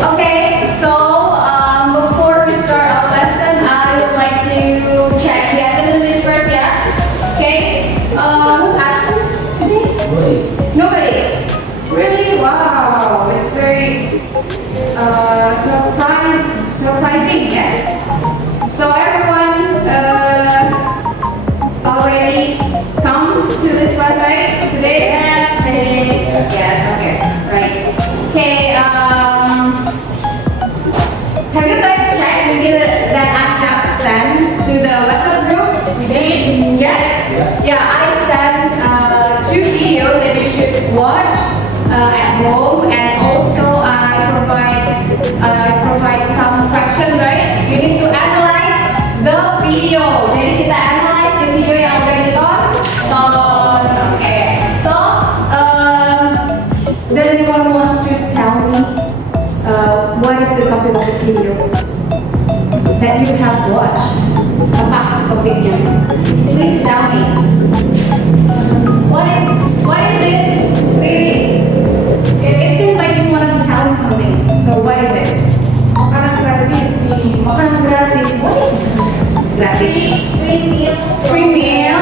Okay, so before we start our lesson, I would like to check the attendance first, yeah? Okay, who's absent today? Nobody. Really? Wow, it's very surprising, yes? So everyone already come to this class, right? Today? Yes, okay, right. Okay, have you guys checked the video that I have sent to the WhatsApp group? We did. Yes? Yeah, I sent 2 videos that you should watch at home, and also I provide some questions, right? You need to analyze the video. Jadi kita analyze the video yang udah ditonton. Okay. So, does anyone wants to tell me what is the topic of the video that you have watched? Apa topiknya? Please tell me. What is it? Really? It seems like you want to be telling something. So what is it? Makanan gratis nih. Makanan gratis. What is gratis? Free meal. Free meal.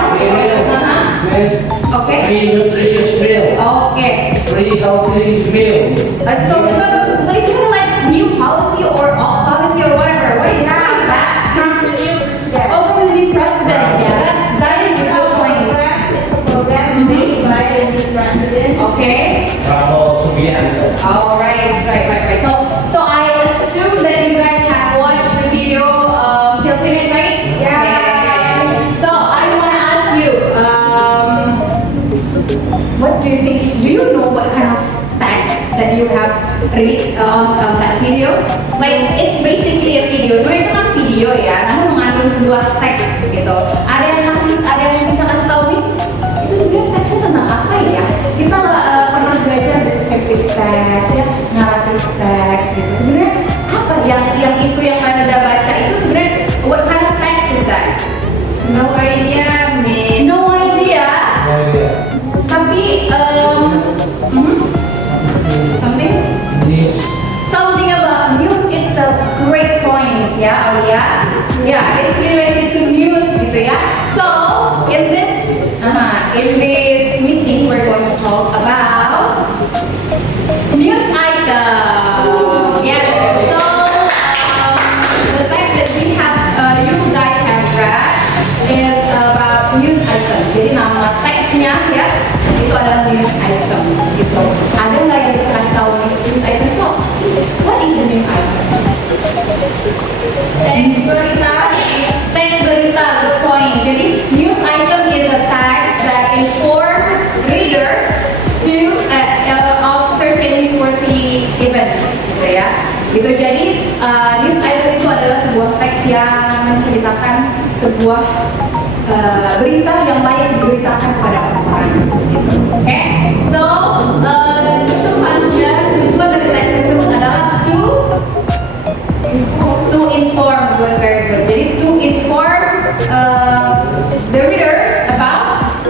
Okay. Free nutritious meal. Okay. Free healthy meal. So it's kind of like new policy or old policy or whatever. What is that? From the new president. Oh, from the new president. Yeah. That is the good point. It's a program made by the new president. Okay. Prabowo Subianto. All right. So I assume that you guys have watched the video till finish, right? Yeah. Okay. So I want to ask you, what do you think? Do you know what kind of text that you have read on that video? Like it's basically a video. Sebenarnya itu kan video ya, namun mengandung sebuah teks gitu. Ada yang bisa kasih tahu Miss? Itu sebenarnya teksnya tentang apa ya? Kita pernah belajar descriptive text, ya, narrative text gitu. Sebenarnya apa yang itu yang kalian udah baca itu sebenarnya what kind of text is that? No idea, Miss. No idea. Oh iya. Tapi something News. something about news. It's a great point, ya, Aulia. Yeah, it's related to news, gitu ya. So in this meeting, we're going to talk about news item. Yes. So the text that we have, you guys have read, is about news item. Jadi nama teksnya ya itu adalah news item. Gitu. Ada nggak yang bisa kasih tahu news item itu apa sih? What is the news item? Teks berita. Teks berita, good point. Jadi news item is a text that inform reader to of certain newsworthy event, gitu ya. Gitu. Jadi news item itu adalah sebuah teks yang menceritakan sebuah berita yang layak diberitakan kepada orang-orang. Gitu. Oke, so the situ function tujuan dari teks tersebut adalah to inform, good, very good. Jadi to inform the readers about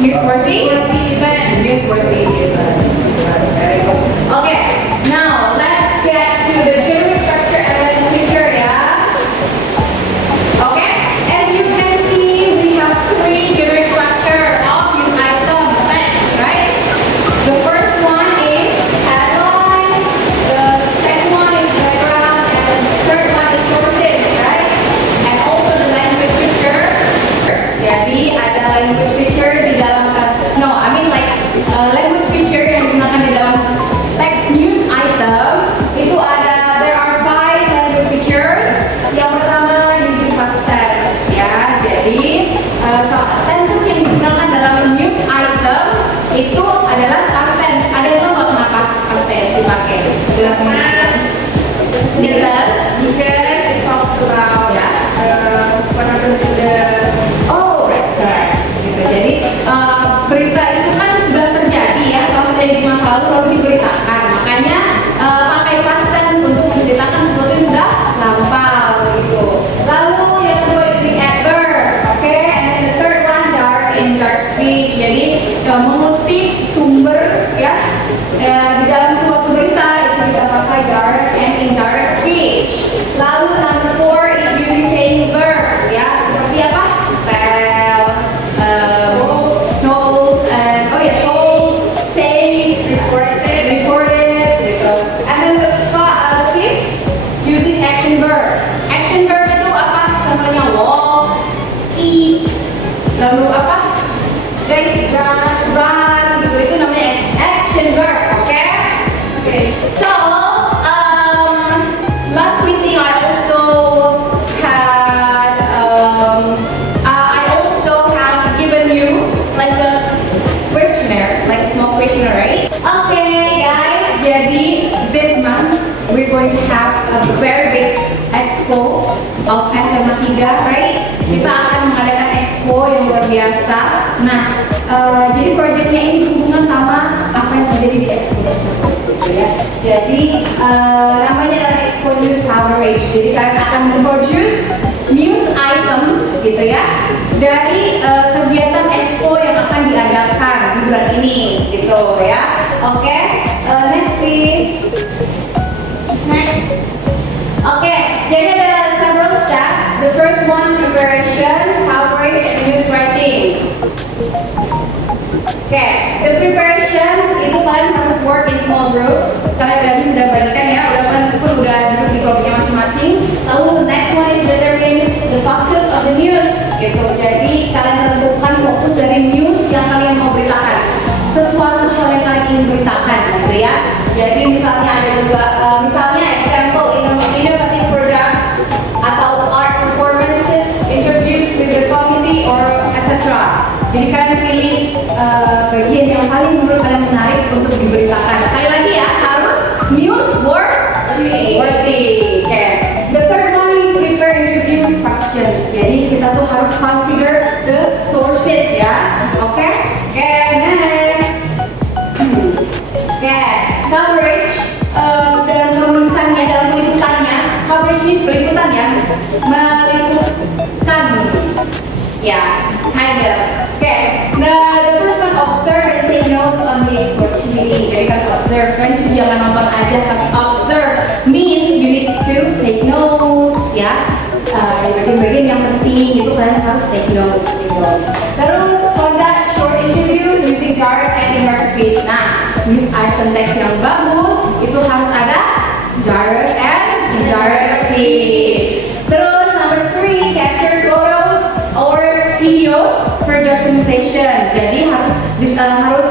newsworthy events. Very good. Okay, now let's get to the general structure and then the picture, ya. itu adalah past tense. Ada yang tahu nggak kenapa past tense dipakai dalam news item? Because Because it talks about what happens in the oh, right. Gitu. Jadi berita itu kan sudah terjadi ya, kalau terjadi di masa lalu baru diberitakan. Makanya pakai past tense untuk menceritakan sesuatu yang sudah lampau gitu. Lalu yang kedua using adverb, oke? And then the third one dark in dark speech. Jadi mengutip sumber ya di dalam suatu berita itu kita pakai dark and in dark speech. Lalu number four is using saying verb ya, seperti apa? Tell, told, and oh ya told, say, reported, gitu. And then the fifth using action verb. Action verb itu apa? Contohnya walk, eat, lalu apa? Guys, run, gitu. Itu namanya action verb, oke? okay. So, last meeting I also had, I also have given you like a questionnaire, like a small questionnaire, right? Okay, guys. Jadi this month we're going to have a very big expo of SMA 3, right? Kita akan mengadakan expo yang luar biasa. Nah, jadi proyeknya ini berhubungan sama apa yang terjadi di expo tersebut, gitu ya. Jadi namanya adalah Expo News Coverage. Jadi kalian akan memproduce news item, gitu ya, dari kegiatan expo yang akan diadakan di bulan ini, gitu ya. Oke, next please. Next. Oke, jadi ada several steps. The first one, preparation, coverage, and news writing. Oke, the preparation itu kalian harus work in small groups. Kalian tadi sudah bagikan ya, udah duduk di kelompoknya masing-masing. Lalu the next one is determine the focus of the news, gitu. Jadi kalian tentukan fokus dari news yang kalian mau beritakan. Sesuatu hal yang kalian ingin beritakan, gitu ya. Jadi misalnya ada juga, misalnya example innovative products atau art performances, interviews with the committee or etc. Jadi kalian pilih bagian yang paling menurut kalian menarik untuk diberitakan. Sekali lagi ya, harus news worthy. Okay. The third one is prepare interview questions. Jadi kita tuh harus consider the sources ya. Oke? Next. Coverage dalam penulisannya, dalam peliputannya. Coverage ini peliputan ya, meliputkan. Ya, kind of. Nah, the first one, observe and take notes on the opportunity. Jadi kan observe kan jangan nonton aja, tapi observe means you need to take notes ya. Bagian-bagian yang penting itu kalian harus take notes gitu. Terus conduct short interviews using direct and indirect speech. Nah, news item teks yang bagus itu harus ada direct and indirect speech. Terus number 3, capture photos or videos for documentation. Jadi harus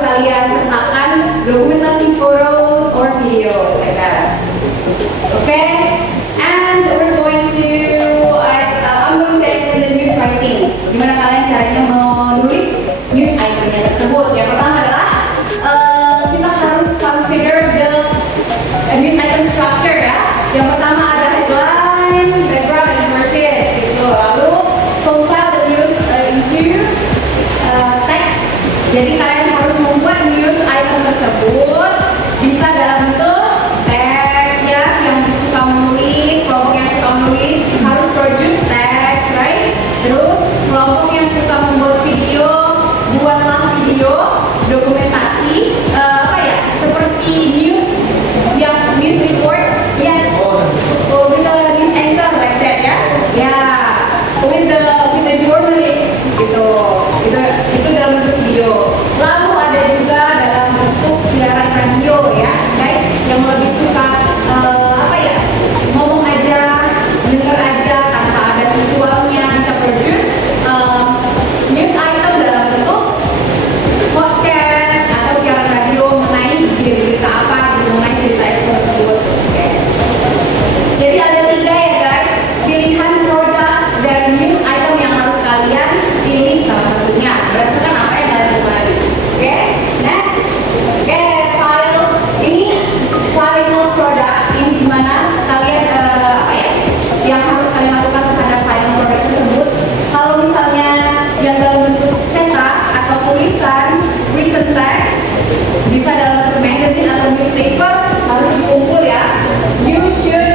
kalian sertakan dokumentasi photos or videos like that. Okay? And we're going to I'm going to explain the news writing. Gimana kalian caranya menulis news itemnya tersebut. Yang pertama adalah kita harus consider the news item structure ya. Yang pertama ada headline, background, and sources gitu. Lalu compile the news into text. Jadi kalian harus membuat news item tersebut bisa dalam bentuk teks ya. Yang suka menulis, kelompok yang suka menulis harus produce teks, right? Terus kelompok yang suka membuat video, buatlah video dokumentasi seperti news report, yes, with the news anchor like that ya, with the journalist gitu, itu dalam bentuk video. Lalu different text, bisa dalam bentuk magazine atau newspaper, harus dikumpul ya. You should